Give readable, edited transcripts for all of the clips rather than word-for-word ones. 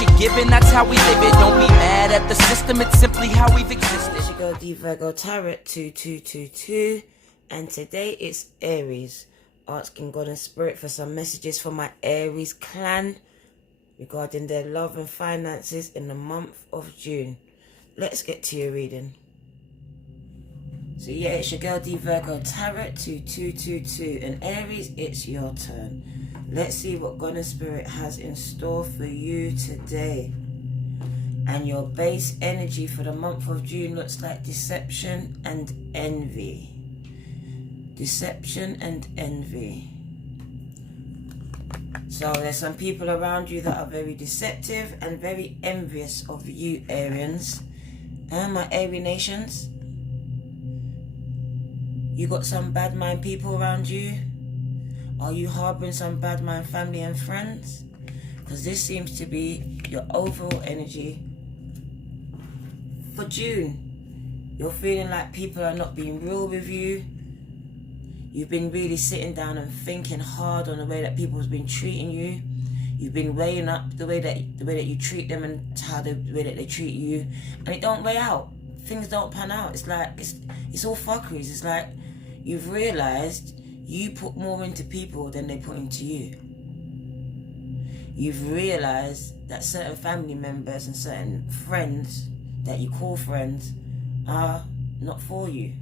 what you're given, that's how we live it. Don't be mad at the system, it's simply how we've existed. It's your girl D Virgo Tarot 2222, and today it's Aries. Asking God and Spirit for some messages for my Aries clan regarding their love and finances in the month of June. Let's get to your reading. So yeah, it's your girl D Virgo Tarot 2222, and Aries, it's your turn. Let's see what God and Spirit has in store for you today. And your base energy for the month of June looks like deception and envy. Deception and envy. So there's some people around you that are very deceptive and very envious of you, Arians. And my Aries nations, you got some bad mind people around you? Are you harboring some bad mind family and friends? Because this seems to be your overall energy for June. You're feeling like people are not being real with you. You've been really sitting down and thinking hard on the way that people's been treating you. You've been weighing up the way that you treat them and the way that they treat you, and it don't weigh out. Things don't pan out. It's like it's all fuckeries. It's like you've realised you put more into people than they put into you. You've realised that certain family members and certain friends that you call friends are not for you.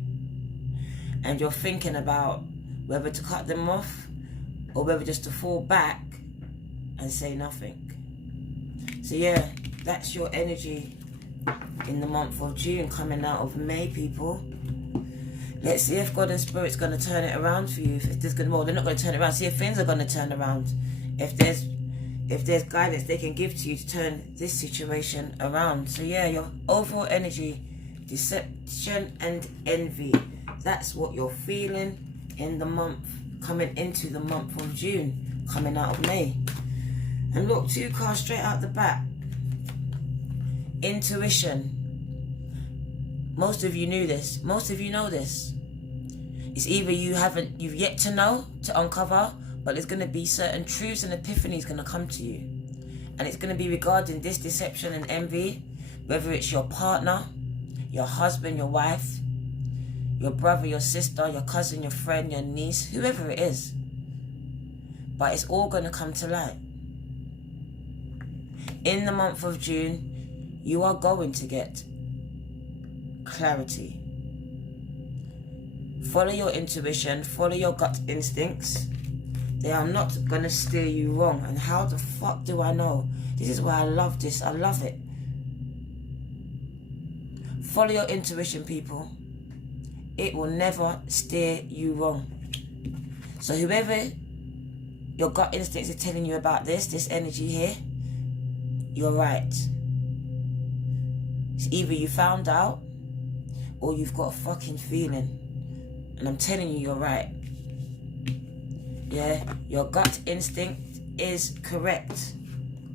And you're thinking about whether to cut them off or whether just to fall back and say nothing. So yeah, that's your energy in the month of June coming out of May, people. Let's see if God and Spirit's going to turn it around for you. If there's well, they're not going to turn it around. See if things are going to turn around. If there's guidance they can give to you to turn this situation around. So yeah, your overall energy, deception and envy. That's what you're feeling in the month, coming into the month of June, coming out of May. And look, 2 cards straight out the back. Intuition. Most of you knew this. Most of you know this. It's either you've yet to know, to uncover, but there's going to be certain truths and epiphanies going to come to you. And it's going to be regarding this deception and envy, whether it's your partner, your husband, your wife, your brother, your sister, your cousin, your friend, your niece, whoever it is. But it's all going to come to light. In the month of June, you are going to get clarity. Follow your intuition, follow your gut instincts. They are not going to steer you wrong. And how the fuck do I know? This is why I love this. I love it. Follow your intuition, people. It will never steer you wrong. So whoever your gut instincts are telling you about this energy here, you're right. It's either you found out or you've got a fucking feeling. And I'm telling you, you're right. Yeah, your gut instinct is correct.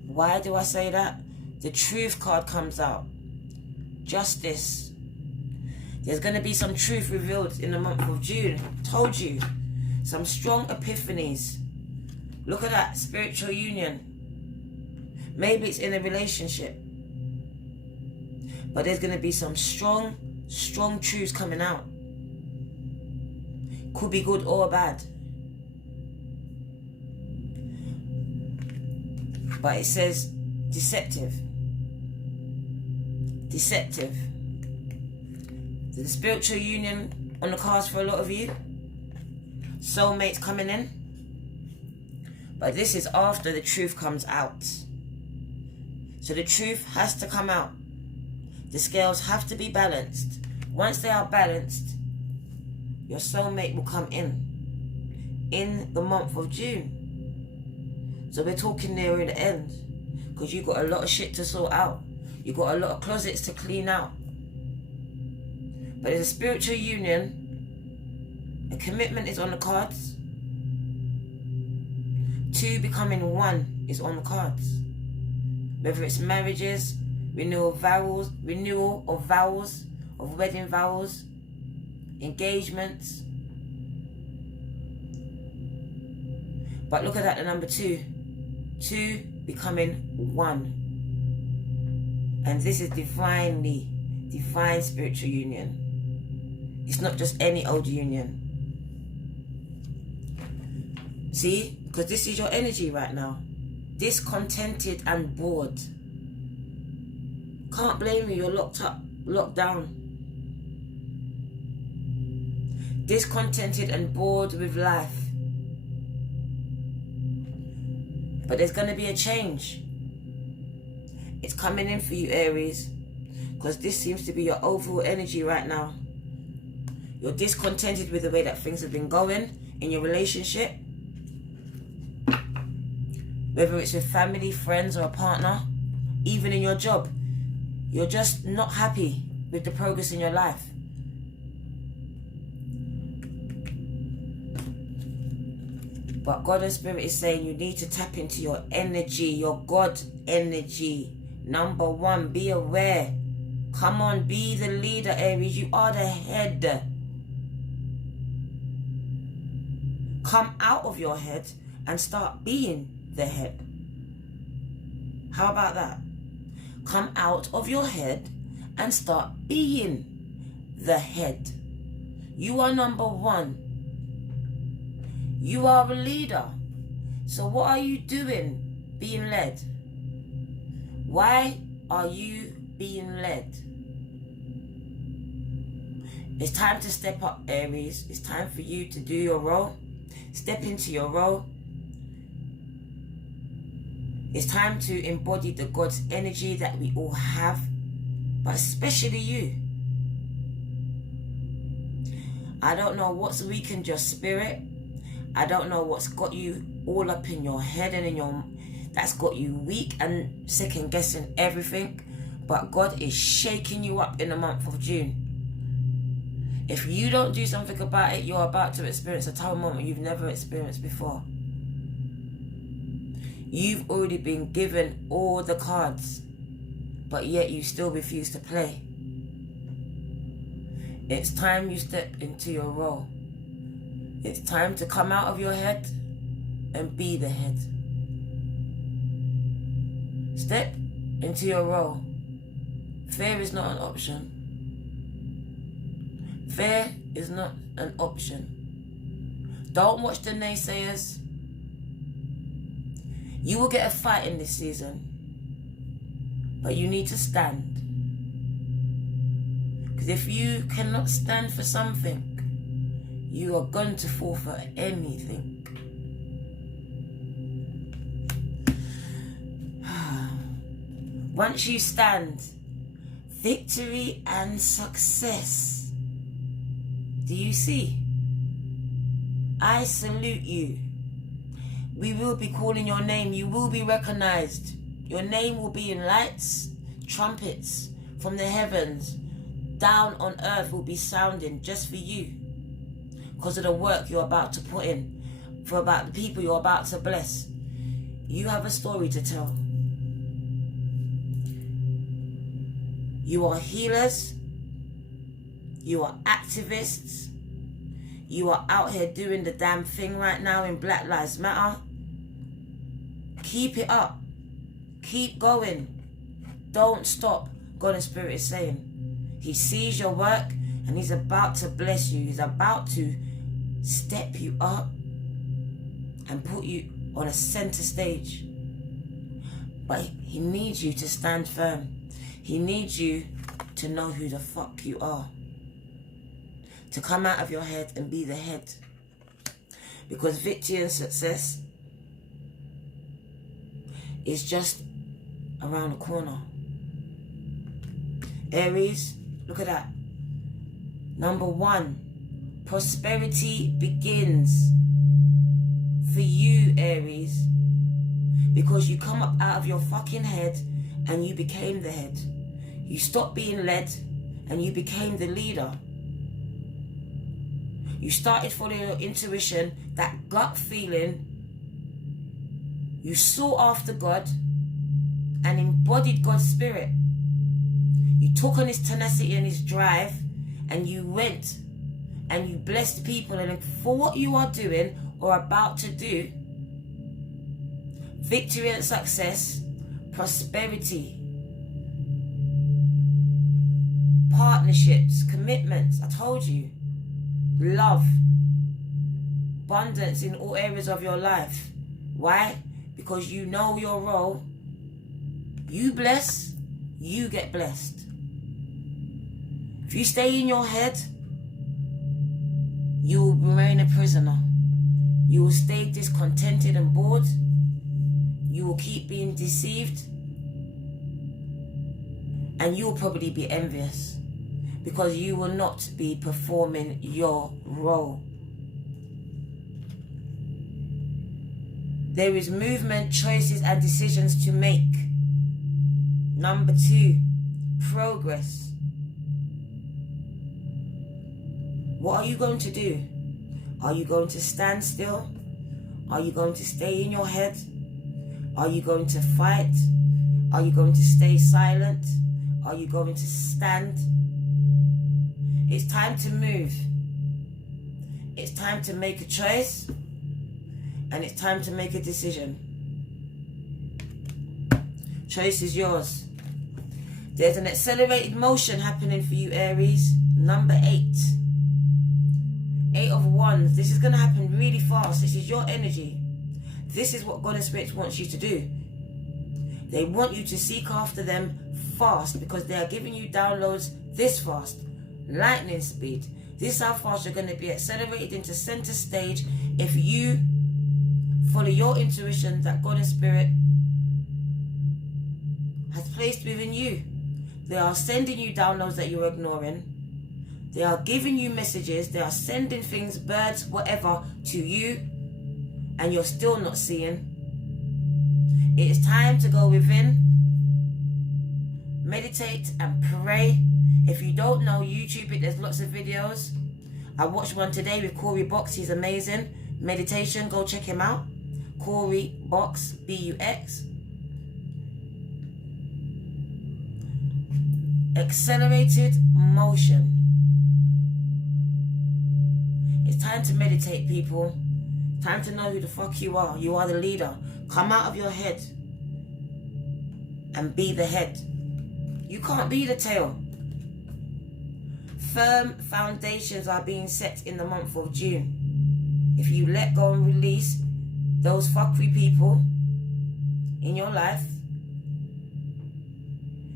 Why do I say that? The truth card comes out. Justice. There's going to be some truth revealed in the month of June. Told you. Some strong epiphanies. Look at that. Spiritual union. Maybe it's in a relationship. But there's going to be some strong truths coming out. Could be good or bad. But it says deceptive. Deceptive. The spiritual union on the cards for a lot of you. Soulmates coming in. But this is after the truth comes out. So the truth has to come out. The scales have to be balanced. Once they are balanced, your soulmate will come in the month of June. So we're talking nearer the end. Because you've got a lot of shit to sort out. You've got a lot of closets to clean out. But there's a spiritual union. A commitment is on the cards. 2 becoming 1 is on the cards. Whether it's marriages, renewal of vows, of wedding vows, engagements. But look at that, the number 2. 2 becoming 1. And this is divine spiritual union. It's not just any old union. See? Because this is your energy right now. Discontented and bored. Can't blame you, you're locked up, locked down. Discontented and bored with life. But there's going to be a change. It's coming in for you, Aries. Because this seems to be your overall energy right now. You're discontented with the way that things have been going in your relationship. Whether it's with family, friends, or a partner. Even in your job. You're just not happy with the progress in your life. But God and Spirit is saying you need to tap into your energy, your God energy. Number one, be aware. Come on, be the leader, Aries. You are the head. Come out of your head and start being the head. How about that? Come out of your head and start being the head. You are number one. You are a leader. So what are you doing being led? Why are you being led? It's time to step up, Aries. It's time for you to do your role. Step into your role. It's time to embody the God's energy that we all have, but especially you. I don't know what's weakened your spirit. I don't know what's got you all up in your head and in your... that's got you weak and second guessing everything. But God is shaking you up in the month of June. If you don't do something about it, you're about to experience a tough moment you've never experienced before. You've already been given all the cards, but yet you still refuse to play. It's time you step into your role. It's time to come out of your head and be the head. Step into your role. Fear is not an option. Fear is not an option. Don't watch the naysayers. You will get a fight in this season, but you need to stand. Because if you cannot stand for something, you are going to fall for anything. Once you stand, victory and success. Do you see? I salute you. We will be calling your name. You will be recognized. Your name will be in lights, trumpets from the heavens. Down on earth will be sounding just for you. Because of the work you're about to put in. For about the people you're about to bless. You have a story to tell. You are healers. You are activists. You are out here doing the damn thing right now in Black Lives Matter. Keep it up. Keep going. Don't stop. God and Spirit is saying. He sees your work and He's about to bless you. He's about to step you up and put you on a center stage. But He needs you to stand firm. He needs you to know who the fuck you are. To come out of your head and be the head. Because victory and success is just around the corner. Aries, look at that. Number one, prosperity begins for you, Aries. Because you come up out of your fucking head and you became the head. You stopped being led and you became the leader. You started following your intuition, that gut feeling. You sought after God and embodied God's Spirit. You took on His tenacity and His drive and you went and you blessed people. And for what you are doing or about to do, victory and success, prosperity, partnerships, commitments. I told you. Love. Abundance in all areas of your life. Why? Because you know your role. You bless, you get blessed. If you stay in your head, you will remain a prisoner. You will stay discontented and bored. You will keep being deceived. And you will probably be envious because you will not be performing your role. There is movement, choices, and decisions to make. Number 2, progress. What are you going to do? Are you going to stand still? Are you going to stay in your head? Are you going to fight? Are you going to stay silent? Are you going to stand? It's time to move. It's time to make a choice. And it's time to make a decision. Choice is yours. There's an accelerated motion happening for you, Aries. Number 8. 8 of Wands. This is going to happen really fast. This is your energy. This is what God and Spirit wants you to do. They want you to seek after them fast because they are giving you downloads this fast. Lightning speed. This is how fast you're going to be accelerated into center stage if you follow your intuition that God and Spirit has placed within you. They are sending you downloads that you're ignoring. They are giving you messages. They are sending things, birds, whatever, to you, and you're still not seeing. It is time to go within, meditate and pray. If you don't know, YouTube it, there's lots of videos. I watched one today with Corey Box. He's amazing. Meditation, go check him out. Corey Box, B-U-X. Accelerated motion. It's time to meditate, people. Time to know who the fuck you are. You are the leader. Come out of your head and be the head. You can't be the tail. Firm foundations are being set in the month of June. If you let go and release those fuckery people in your life,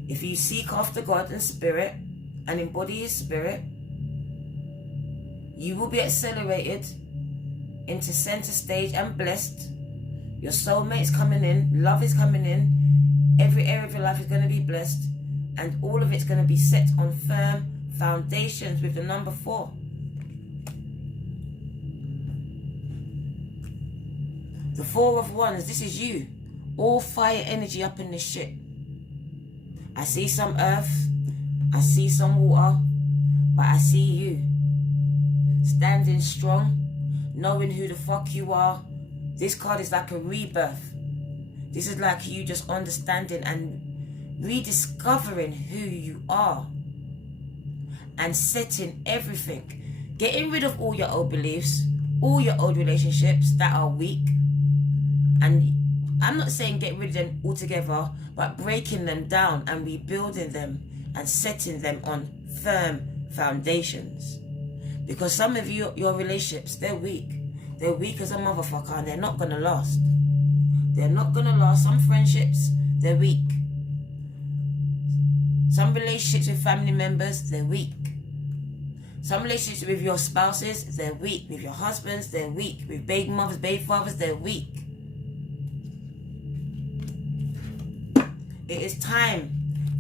if you seek after God and Spirit and embody His Spirit, you will be accelerated into center stage and blessed. Your soulmate's coming in, love is coming in, every area of your life is going to be blessed, and all of it's going to be set on firm foundations with the number 4. The 4 of Wands, this is you. All fire energy up in this shit. I see some earth, I see some water, but I see you. Standing strong, knowing who the fuck you are. This card is like a rebirth. This is like you just understanding and rediscovering who you are. And setting everything. Getting rid of all your old beliefs, all your old relationships that are weak. And I'm not saying get rid of them altogether, but breaking them down and rebuilding them and setting them on firm foundations. Because some of you, your relationships, they're weak. They're weak as a motherfucker and they're not going to last. They're not going to last. Some friendships, they're weak. Some relationships with family members, they're weak. Some relationships with your spouses, they're weak. With your husbands, they're weak. With baby mothers, baby fathers, they're weak. It is time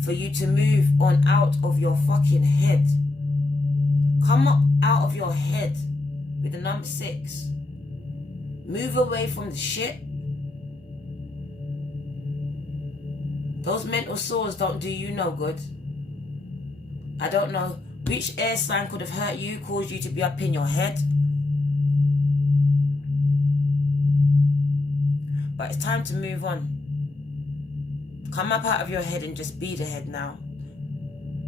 for you to move on out of your fucking head. Come up out of your head with the number 6. Move away from the shit. Those mental sores don't do you no good. I don't know which air sign could have hurt you, caused you to be up in your head. But it's time to move on. Come up out of your head and just be the head now.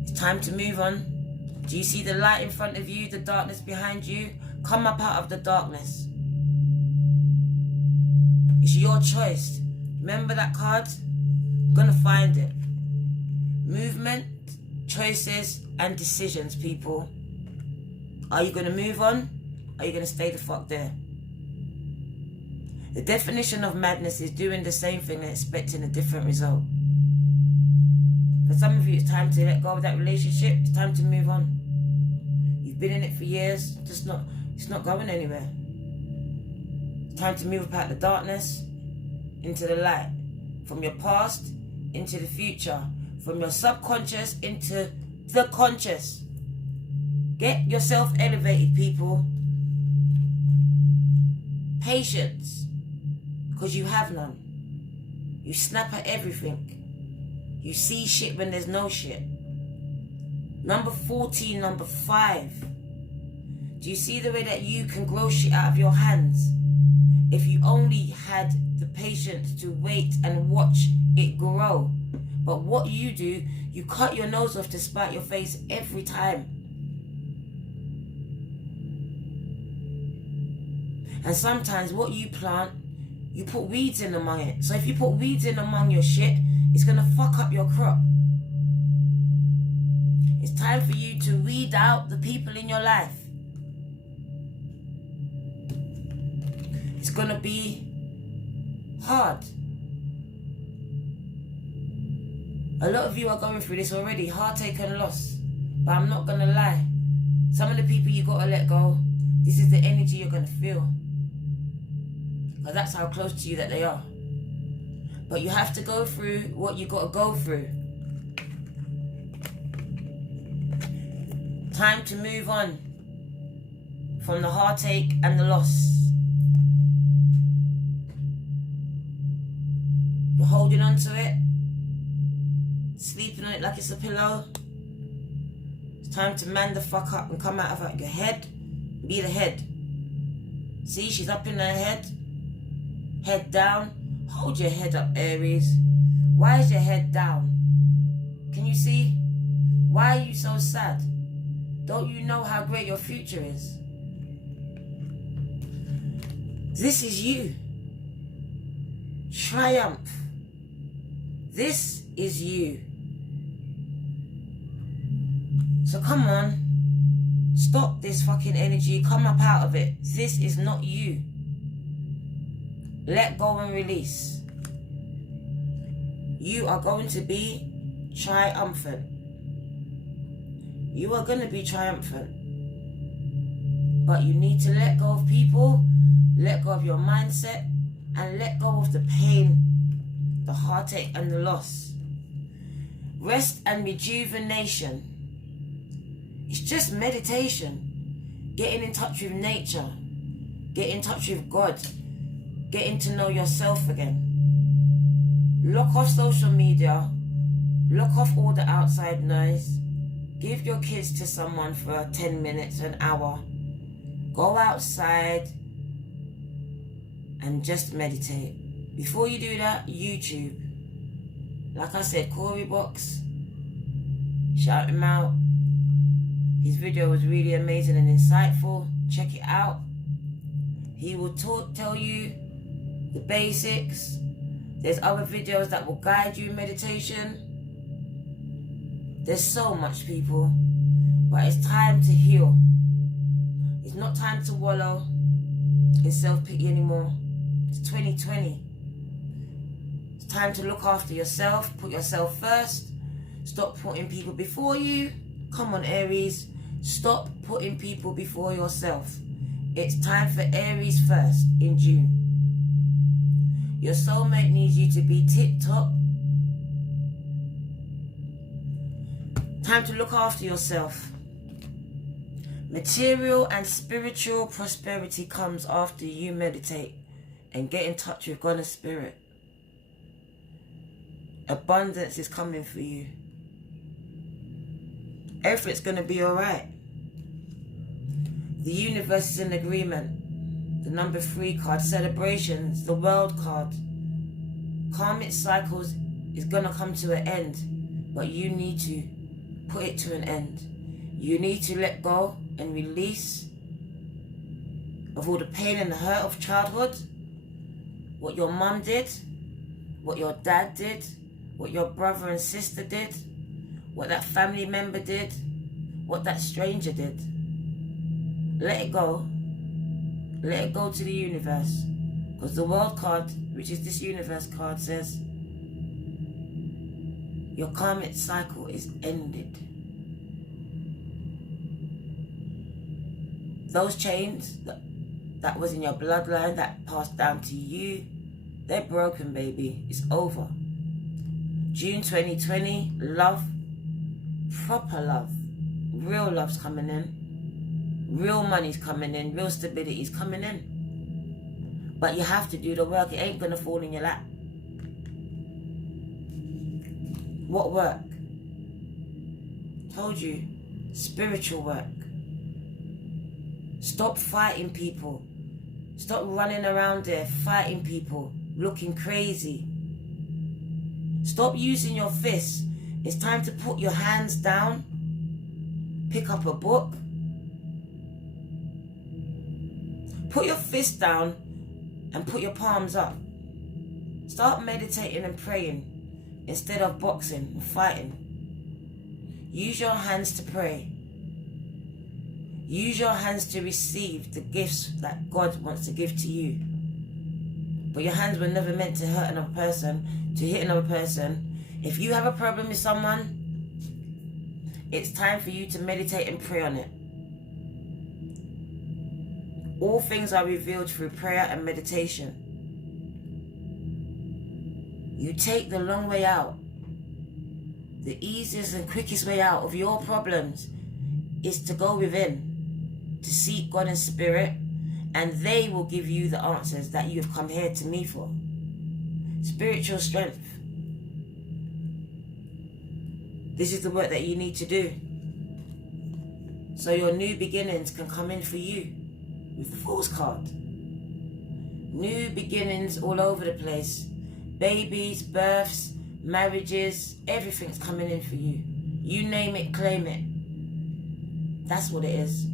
It's time to move on. Do you see the light in front of you, the darkness behind you? Come up out of the darkness. It's your choice. Remember that card? I'm gonna find it. Movement, choices, and decisions, people. Are you going to move on? Or are you going to stay the fuck there? The definition of madness is doing the same thing and expecting a different result. For some of you, it's time to let go of that relationship. It's time to move on. You've been in it for years. It's not going anywhere. It's time to move out the darkness into the light. From your past into the future. From your subconscious into the conscious. Get yourself elevated, people. Patience. Because you have none. You snap at everything. You see shit when there's no shit. Number 14, number 5. Do you see the way that you can grow shit out of your hands? If you only had the patience to wait and watch it grow. But what you do, you cut your nose off to spite your face every time. And sometimes what you plant, you put weeds in among it. So if you put weeds in among your shit, it's going to fuck up your crop. It's time for you to weed out the people in your life. It's going to be hard. A lot of you are going through this already, heartache and loss. But I'm not going to lie. Some of the people you got to let go, this is the energy you're going to feel. Because that's how close to you that they are. But you have to go through what you got to go through. Time to move on from the heartache and the loss. You're holding on to it, sleeping on it like it's a pillow. It's time to man the fuck up and come out of your head. Be the head. See, she's up in her head. Head down. Hold your head up, Aries. Why is your head down? Can you see? Why are you so sad? Don't you know how great your future is? This is you. Triumph. This is you. So come on. Stop this fucking energy. Come up out of it. This is not you. Let go and release. You are going to be triumphant. You are going to be triumphant. But you need to let go of people, let go of your mindset, and let go of the pain, the heartache, and the loss. Rest and rejuvenation. It's just meditation. Getting in touch with nature. Get in touch with God. Getting to know yourself again. Lock off social media. Lock off all the outside noise. Give your kids to someone for 10 minutes, an hour. Go outside and just meditate. Before you do that, YouTube. Like I said, Corey Box. Shout him out. His video was really amazing and insightful. Check it out. He will tell you the basics. There's other videos that will guide you in meditation. There's so much, people. But it's time to heal. It's not time to wallow in self-pity anymore. It's 2020. It's time to look after yourself. Put yourself first. Stop putting people before you. Come on, Aries. Stop putting people before yourself. It's time for Aries first in June. Your soulmate needs you to be tip-top. Time to look after yourself. Material and spiritual prosperity comes after you meditate and get in touch with God and Spirit. Abundance is coming for you. Everything's going to be alright. The universe is in agreement. The number 3 card, celebrations, the world card. Karmic cycles is going to come to an end, but you need to put it to an end. You need to let go and release of all the pain and the hurt of childhood. What your mum did, what your dad did, what your brother and sister did, what that family member did, what that stranger did. Let it go. Let it go to the universe. Because the world card, which is this universe card, says your karmic cycle is ended. Those chains that was in your bloodline, that passed down to you, they're broken, baby. It's over. June 2020, love, proper love, real love's coming in. Real money's coming in, real stability's coming in. But you have to do the work. It ain't gonna fall in your lap. What work? Told you, spiritual work. Stop fighting people. Stop running around there fighting people, looking crazy. Stop using your fists. It's time to put your hands down, pick up a book, put your fist down and put your palms up. Start meditating and praying instead of boxing and fighting. Use your hands to pray. Use your hands to receive the gifts that God wants to give to you. But your hands were never meant to hurt another person, to hit another person. If you have a problem with someone, it's time for you to meditate and pray on it. All things are revealed through prayer and meditation. You take the long way out. The easiest and quickest way out of your problems is to go within, to seek God in spirit, and they will give you the answers that you have come here to me for. Spiritual strength. This is the work that you need to do, so your new beginnings can come in for you with the Fool's card. New beginnings all over the place. Babies, births, marriages, everything's coming in for you. You name it, claim it. That's what it is.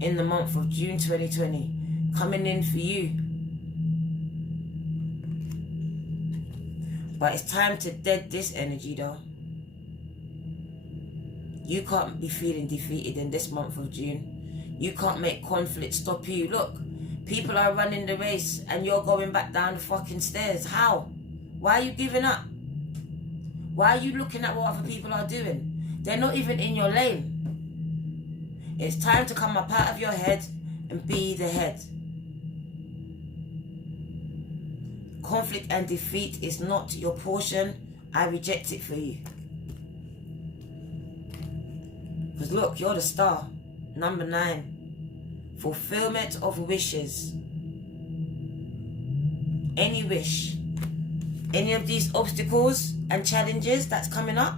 In the month of June 2020, coming in for you. But it's time to dead this energy though. You can't be feeling defeated in this month of June. You can't make conflict stop you. Look, people are running the race and you're going back down the fucking stairs. How? Why are you giving up? Why are you looking at what other people are doing? They're not even in your lane. It's time to come up out of your head and be the head. Conflict and defeat is not your portion. I reject it for you. Because look, you're the star. Number 9. Fulfillment of wishes. Any wish. Any of these obstacles and challenges that's coming up.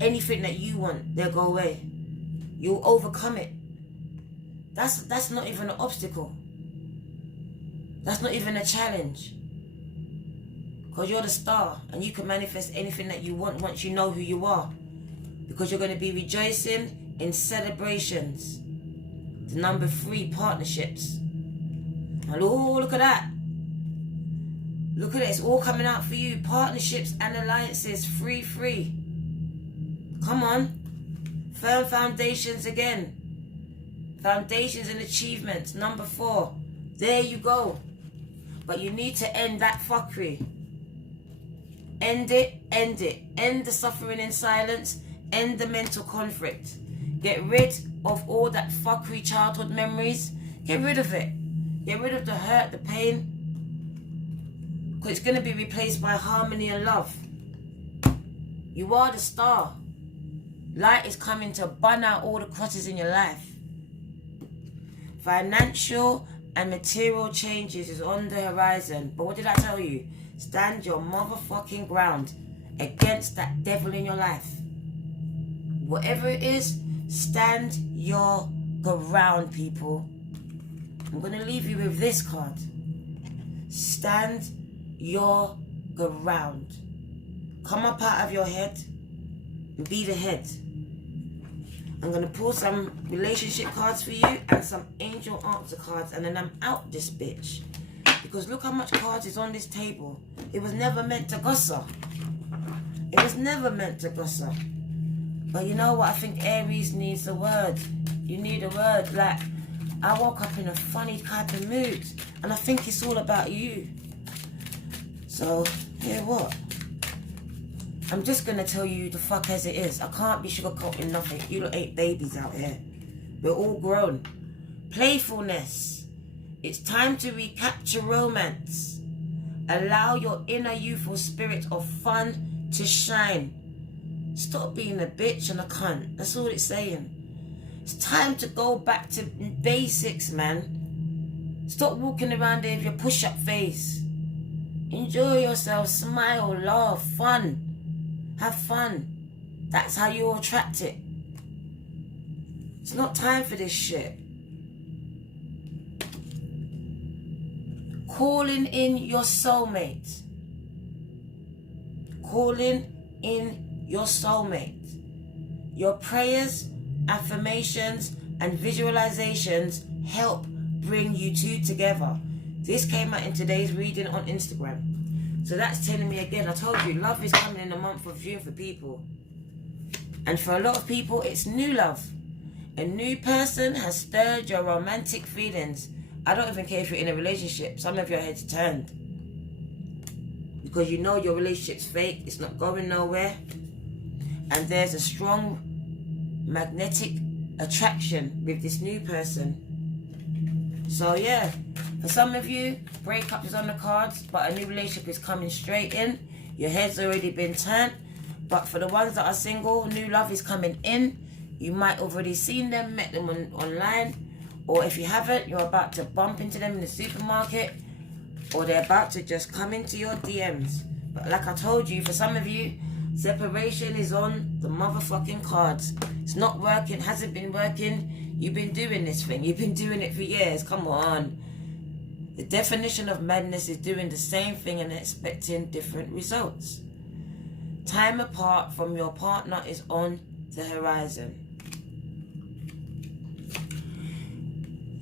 Anything that you want, they'll go away. You'll overcome it. That's not even an obstacle. That's not even a challenge. Because you're the star and you can manifest anything that you want once you know who you are. Because you're going to be rejoicing in celebrations. The number 3, partnerships. And oh, look at that. Look at it, it's all coming out for you. Partnerships and alliances, free. Come on. Firm foundations again. Foundations and achievements, number 4. There you go. But you need to end that fuckery. End it. End the suffering in silence. End the mental conflict. Get rid of all that fuckery childhood memories. Get rid of it. Get rid of the hurt, the pain. Because it's going to be replaced by harmony and love. You are the star. Light is coming to burn out all the crosses in your life. Financial and material changes is on the horizon. But what did I tell you? Stand your motherfucking ground against that devil in your life. Whatever it is, stand your ground, people. I'm going to leave you with this card. Stand your ground. Come up out of your head and be the head. I'm going to pull some relationship cards for you and some angel answer cards, and then I'm out this bitch. Because look how much cards is on this table. It was never meant to gossip. It was never meant to gossip. But you know what? I think Aries needs a word. You need a word. Like, I woke up in a funny type of mood, and I think it's all about you. So, hear what? I'm just gonna tell you the fuck as it is. I can't be sugarcoating nothing. You lot ain't babies out here. We're all grown. Playfulness. It's time to recapture romance. Allow your inner youthful spirit of fun to shine. Stop being a bitch and a cunt. That's all it's saying. It's time to go back to basics, man. Stop walking around there with your push-up face. Enjoy yourself, smile, laugh, fun. Have fun. That's how you attract it. It's not time for this shit. Calling in your soulmate. Calling in your soulmate. Your prayers, affirmations, and visualizations help bring you two together. This came out in today's reading on Instagram. So that's telling me again, I told you, love is coming in the month of June for people. And for a lot of people, it's new love. A new person has stirred your romantic feelings. I don't even care if you're in a relationship. Some of your heads turned. Because you know your relationship's fake. It's not going nowhere. And there's a strong magnetic attraction with this new person. So yeah, for some of you, breakup is on the cards, but a new relationship is coming straight in. Your head's already been turned. But for the ones that are single, new love is coming in. You might have already seen them, met them online. Or if you haven't, you're about to bump into them in the supermarket. Or they're about to just come into your DMs. But like I told you, for some of you, separation is on the motherfucking cards. It's not working, hasn't been working. You've been doing this thing. You've been doing it for years. Come on. The definition of madness is doing the same thing and expecting different results. Time apart from your partner is on the horizon.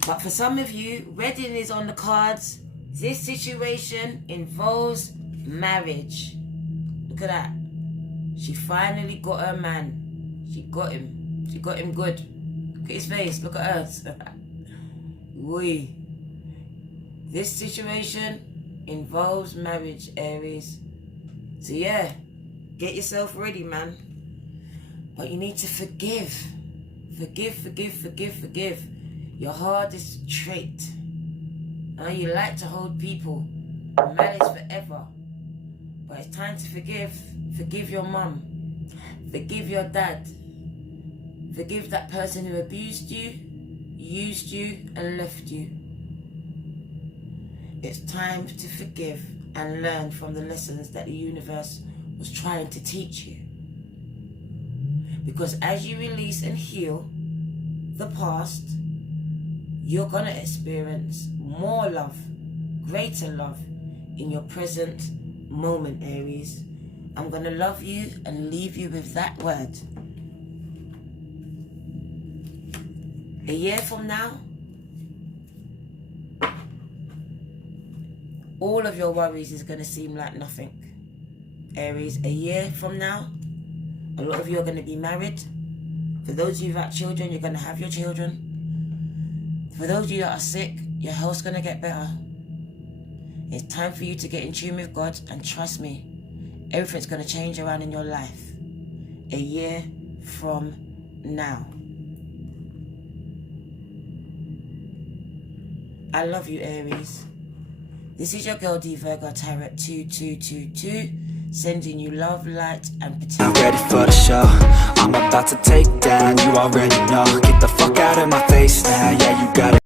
But for some of you, wedding is on the cards. This situation involves marriage. Look at that. She finally got her man. She got him. She got him good. Look at his face. Look at hers. Wee. This situation involves marriage, Aries. So yeah, get yourself ready, man. But you need to forgive. Forgive, forgive, forgive, forgive. Your hardest trait. You like to hold people. Malice forever. But it's time to forgive. Forgive your mum. Forgive your dad. Forgive that person who abused you, used you, and left you. It's time to forgive and learn from the lessons that the universe was trying to teach you. Because as you release and heal the past, you're going to experience more love, greater love in your present moment, Aries. I'm going to love you and leave you with that word. A year from now, all of your worries is going to seem like nothing. Aries, a year from now, a lot of you are going to be married. For those of you that have children, you're going to have your children. For those of you that are sick, your health's going to get better. It's time for you to get in tune with God, and trust me, everything's going to change around in your life. A year from now. I love you, Aries. This is your girl D Virgo Tarot 2222, sending you love, light, and protection. I'm ready for the show. I'm about to take down, you already know. Get the fuck out of my face now, yeah, you gotta